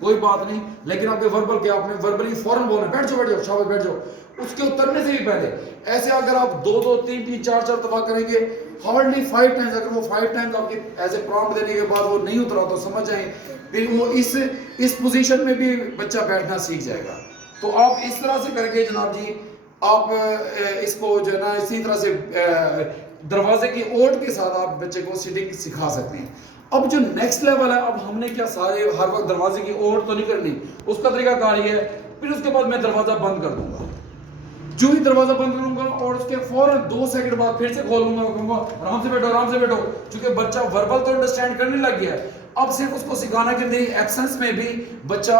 کوئی بات نہیں, لیکن آپ کے وربل کیا, آپ نے وربلی فوراً بولنا بیٹھ جاؤ شاباش بیٹھ جاؤ. اس کے اترنے سے بھی پہلے ایسے اگر آپ 2 3 3 4 دفعہ کریں گے, ہارڈلی 5 ٹائمز, اگر وہ 5 ٹائمز آپ کے ایز اے پرومپٹ دینے کے بعد وہ نہیں اترا تو سمجھ جائیں پھر وہ اس پوزیشن میں بھی بچہ بیٹھنا سیکھ جائے گا. تو آپ اس طرح سے کر کے جناب جی آپ اس کو جو ہے نا اسی طرح سے دروازے کی اوٹ کے ساتھ آپ بچے کو سیٹنگ سکھا سکتے ہیں. اب جو نیکسٹ لیول ہے, اب ہم نے کیا سارے ہر وقت دروازے کی اوٹ تو نہیں کرنی, اس کا طریقہ کار یہ ہے, پھر اس کے بعد میں دروازہ بند کر دوں گا. جو ہی دروازہ بند کروں گا اور اس کے فوراً 2 سیکنڈ بعد پھر سے کھولوں گا, کہوں گا آرام سے بیٹھو آرام سے بیٹھو. چونکہ بچہ وربل تو انڈرسٹینڈ کرنے لگ گیا ہے, اب صرف اس کو سکھانا کہ میری ایکسنس میں بھی بچہ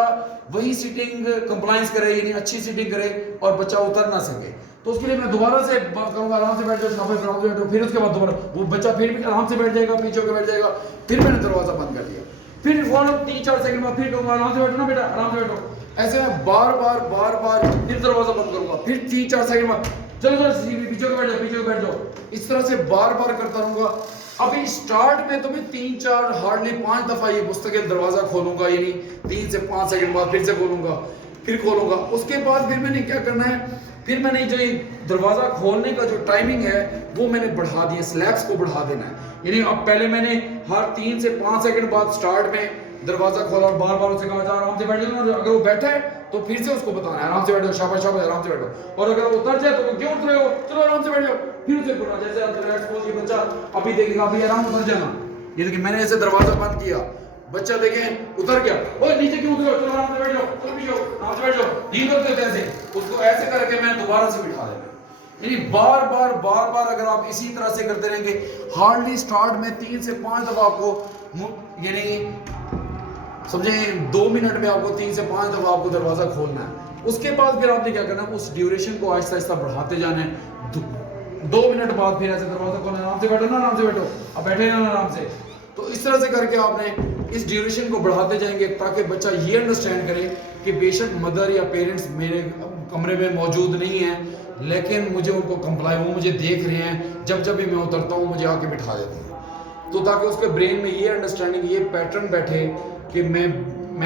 وہی سیٹنگ کمپلائنس کرے, یعنی اچھی سیٹنگ کرے اور بچہ اتر نہ سکے. تو اس کے لیے میں دوبارہ سے بات کروں گا آرام سے بیٹھ جاؤ آرام سے بیٹھو, پھر اس کے بعد دوبارہ وہ بچہ پھر بھی آرام سے بیٹھ جائے گا, پیچھے ہو کے بیٹھ جائے گا. پھر میں نے دروازہ بند کر دیا, پھر فوراً 3 4 سیکنڈ بعد پھر کہوں گا آرام سے بیٹھو نا بیٹا آرام سے بیٹھو. ایسے میں بار بار پھر دروازہ بند کروں گا, پھر 3 4 سیکنڈ بعد چلو پیچھے کو بیٹھ جاؤ پیچھے کو بیٹھ جاؤ. اس طرح سے بار کرتا رہوں گا. ابھی سٹارٹ میں تو میں 3 4 ہارڈلی 5 دفعہ یہ مستقل دروازہ کھولوں گا, یعنی 3 سے 5 سیکنڈ بعد پھر سے کھولوں گا پھر کھولوں گا. اس کے بعد پھر میں نے کیا کرنا ہے, پھر میں نے جو دروازہ کھولنے کا جو ٹائمنگ ہے وہ میں نے بڑھا دیا, سلیبس کو بڑھا دینا ہے. یعنی اب پہلے میں نے ہر 3 سے 5 سیکنڈ بعد سٹارٹ میں دروازہ کھولا اور بار اسے کہا آرام سے بیٹھ جاؤ. اگر وہ بیٹھا ہے تو پھر سے اس کو بتانا ہے آرام سے بیٹھو شاباش آرام سے بیٹھو. اور اگر وہ اتر جائے تو وہ کیوں اترے ہو, چلو آرام سے بیٹھ جاؤ. پھر اسے بولا جیسے آپ ریلیکس پوز یہ بچہ ابھی دیکھے گا ابھی آرام اتر جانا. یہ دیکھیں میں نے ایسے دروازہ بند کیا, بچہ دیکھیں اتر گیا, اوے نیچے کیوں اترے ہو, چلو آرام سے بیٹھ جاؤ چلو پیچھے آرام سے بیٹھ جاؤ. نہیں اترتے ایسے, اس کو ایسے کر کے میں دوبارہ سے بٹھا دیتا. یعنی بار اگر آپ اسی طرح سے کرتے رہیں گے, ہارڈلی سٹارٹ میں 3 سے 5 دفعہ آپ کو یعنی سمجھیں 2 منٹ میں آپ کو 3 سے 5 دفعہ آپ کو دروازہ کھولنا ہے. اس کے بعد پھر آپ نے کیا کرنا ہے, اس ڈیوریشن کو آہستہ بڑھاتے جانا ہے. 2 منٹ بعد پھر ایسے دروازہ کھولنا ہے, آرام سے بیٹھو نا آرام سے بیٹھو, اب بیٹھے نا آرام سے. تو اس طرح سے کر کے آپ نے اس ڈیوریشن کو بڑھاتے جائیں گے تاکہ بچہ یہ انڈرسٹینڈ کرے کہ بے شک مدر یا پیرنٹس میرے کمرے میں موجود نہیں ہیں, لیکن مجھے ان کو کمپلائی, وہ مجھے دیکھ رہے ہیں, جب بھی میں اترتا ہوں مجھے آ کے بٹھا دیتے ہیں. تو تاکہ اس کے برین میں یہ انڈرسٹینڈنگ, یہ پیٹرن بیٹھے کہ میں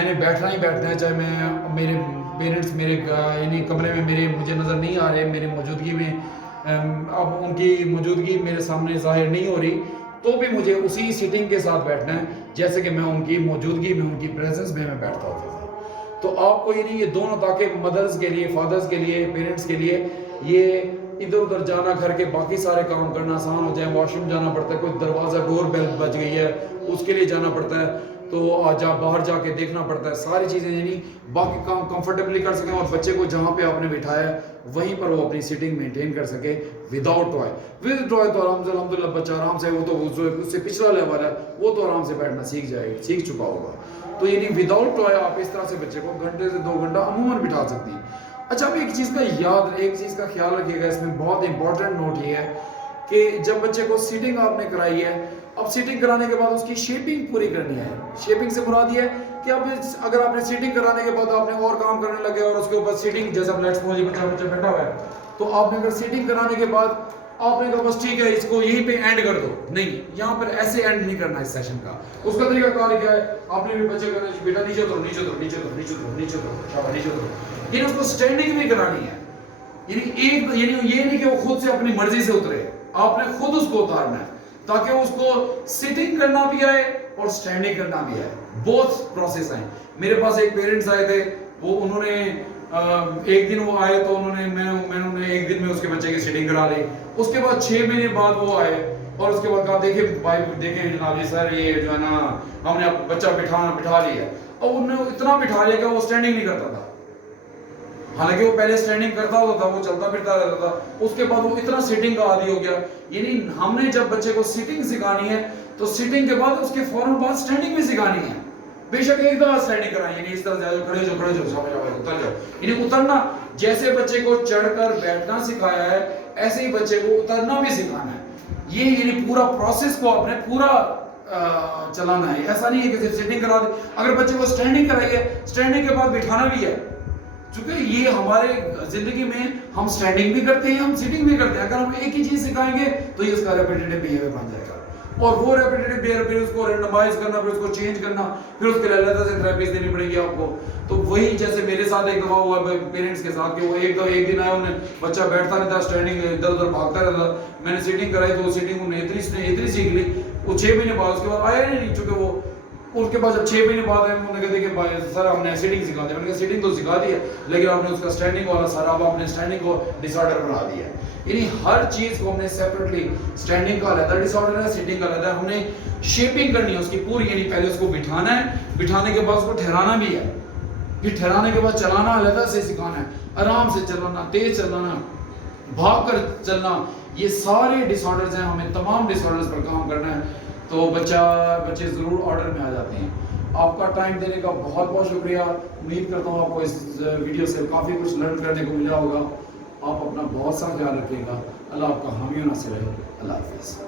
نے بیٹھنا ہی بیٹھنا ہے, چاہے میں میرے پیرنٹس میرے یعنی کمرے میں مجھے نظر نہیں آ رہے, میری موجودگی میں اب ان کی موجودگی میرے سامنے ظاہر نہیں ہو رہی, تو بھی مجھے اسی سیٹنگ کے ساتھ بیٹھنا ہے جیسے کہ میں ان کی موجودگی میں ان کی پریزنس میں بیٹھتا ہوتا تھا. تو آپ کو یہ دونوں, تاکہ مدرز کے لیے, فادرز کے لیے, پیرنٹس کے لیے یہ ادھر ادھر جانا, گھر کے باقی سارے کام کرنا آسان ہو جائے. واش روم جانا پڑتا ہے, کوئی دروازہ ڈور بیل بج گئی ہے اس کے لیے جانا پڑتا ہے, تو باہر جا کے دیکھنا پڑتا ہے, ساری چیزیں یعنی باقی کام کمفرٹیبلی کر سکیں, اور بچے کو جہاں پہ آپ نے بٹھایا ہے وہیں پر وہ اپنی سیٹنگ مینٹین کر سکے وداؤٹ ٹوائے. ود ٹوائے تو آرام سے الحمدللہ بچہ آرام سے, وہ تو اس سے پچھلا لیول ہے, وہ تو آرام سے بیٹھنا سیکھ چکا ہوگا. تو یعنی وداؤٹ ٹوائے آپ اس طرح سے بچے کو گھنٹے سے 2 گھنٹہ عموماً بٹھا سکتی ہیں. اچھا اب ایک چیز کا خیال رکھیے گا, اس میں بہت امپورٹنٹ نوٹ یہ ہے کہ جب بچے کو سیٹنگ آپ نے کرائی ہے, اب سیٹنگ کرانے کے بعد اس کی شیپنگ پوری کرنی ہے. شیپنگ سے مراد یہ ہے کہ اب اگر آپ نے سیٹنگ کرانے کے بعد آپ نے اور کام کرنے لگے اور اس کے اوپر سیٹنگ, جیسا لیٹس سپوز بچہ بیٹھا ہوا ہے, تو آپ نے اگر سیٹنگ کرانے کے بعد آپ نے کہا بس ٹھیک ہے اس کو یہیں پہ اینڈ کر دو, نہیں, یہاں پر ایسے اینڈ نہیں کرنا اس سیشن کا. اس کا طریقہ کار کیا ہے, آپ نے بھی بچے کو بیٹا نیچے اترو نیچے اترو نیچے اترو نیچے اترو نیچے اترو شاباش نیچے اترو, یعنی اس کو سٹینڈنگ بھی کرانی ہے. یعنی یہ نہیں کہ وہ خود سے اپنی مرضی سے اترے, آپ نے خود اس کو اتارنا ہے تاکہ اس کو سٹنگ کرنا بھی آئے اور سٹینڈنگ کرنا بھی آئے, بہت پروسیس آئیں. میرے پاس ایک پیرنٹس آئے تھے, وہ انہوں نے ایک دن وہ آئے تو انہوں نے ایک دن میں اس کے بچے کی سیٹنگ کرا لی. اس کے بعد 6 مہینے بعد وہ آئے اور اس کے بعد کہا دیکھیں جناب یہ سر یہ جو ہے نا ہم نے بچہ بٹھا لیا, اور انہوں نے اتنا بٹھا لیا کہ وہ سٹینڈنگ نہیں کرتا تھا. حالانکہ وہ پہلے سٹینڈنگ کرتا ہوتا تھا, وہ چلتا پھرتا رہتا تھا, اس کے بعد وہ اتنا سیٹنگ کا عادی ہو گیا. یعنی ہم نے جب بچے کو سیٹنگ سکھانی ہے تو سیٹنگ کے بعد اس کے فوراً بعد سٹینڈنگ بھی سکھانی ہے. بے شک ایک دفعہ سٹینڈنگ کرائیں, یعنی اس طرح سے کھڑے جو اتر جاؤ, یعنی اترنا جیسے بچے کو چڑھ کر بیٹھنا سکھایا ہے ایسے ہی بچے کو اترنا بھی سکھانا ہے. یہ یعنی پورا پروسیس کو آپ نے پورا چلانا ہے. ایسا نہیں ہے کہ صرف سیٹنگ کرا دیں. اگر بچے کو سٹینڈنگ کرائی ہے, سٹینڈنگ کے بعد بٹھانا بھی ہے, چونکہ یہ ہمارے زندگی میں ہم سٹینڈنگ بھی کرتے ہیں, ہم سیٹنگ بھی کرتے ہیں. اگر ہم ایک ہی چیز سکھائیں گے تو یہ اس کا ریپیٹیٹو بیہیویئر بن جائے گا. اور وہ ریپیٹیٹو بیئر پھر اس کو رینڈمائز کرنا، پھر اس کو چینج کرنا، پھر اس کے لیے علیحدہ سے تھراپیز دینی پڑے گی آپ کو. تو وہی جیسے میرے ساتھ ایک دفعہ ہوا پیرنٹس کے ساتھ کہ وہ ایک دن آیا، انہیں بچہ بیٹھتا نہیں تھا، اسٹینڈنگ ادھر ادھر بھاگتا رہتا. میں نے سیٹنگ کرائی تو وہ سیٹنگ انہیں اتنی سیکھ لی. وہ 6 مہینے بعد اس کے بعد آیا نہیں، چونکہ وہ اس کے بعد جب 6 مہینے بعد آئے انہوں نے کہا کہ سر ہم نے سیٹنگ سکھا دیا. میں نے کہا سیٹنگ تو سکھا دی ہے لیکن آپ نے اس کا اسٹینڈنگ والا سارا اب آپ نے اسٹینڈنگ کو ڈس آرڈر بنا دیا ہے. یعنی ہر چیز کو ہم نے سیپریٹلی، اسٹینڈنگ کا علیحدہ ڈس آرڈر ہے، سیٹنگ کا علیحدہ ہے. ہم نے شیپنگ کرنی ہے اس کی پوری، یعنی پہلے اس کو بٹھانا ہے، بٹھانے کے بعد اس کو ٹھہرانا بھی ہے، پھر ٹھہرانے کے بعد چلانا علیحدہ سے سکھانا ہے، آرام سے چلانا، تیز چلانا، بھاگ کر چلنا. یہ سارے ڈس آرڈرز ہیں، ہمیں تمام ڈس آرڈرز پر کام کرنا ہے. تو بچے ضرور آرڈر میں آ جاتے ہیں. آپ کا ٹائم دینے کا بہت بہت شکریہ. امید کرتا ہوں آپ کو اس ویڈیو سے کافی کچھ لرن کرنے کو ملا ہوگا. آپ اپنا بہت سا خیال رکھیے گا. اللہ آپ کا حامی و ناصر رہے. اللہ حافظ.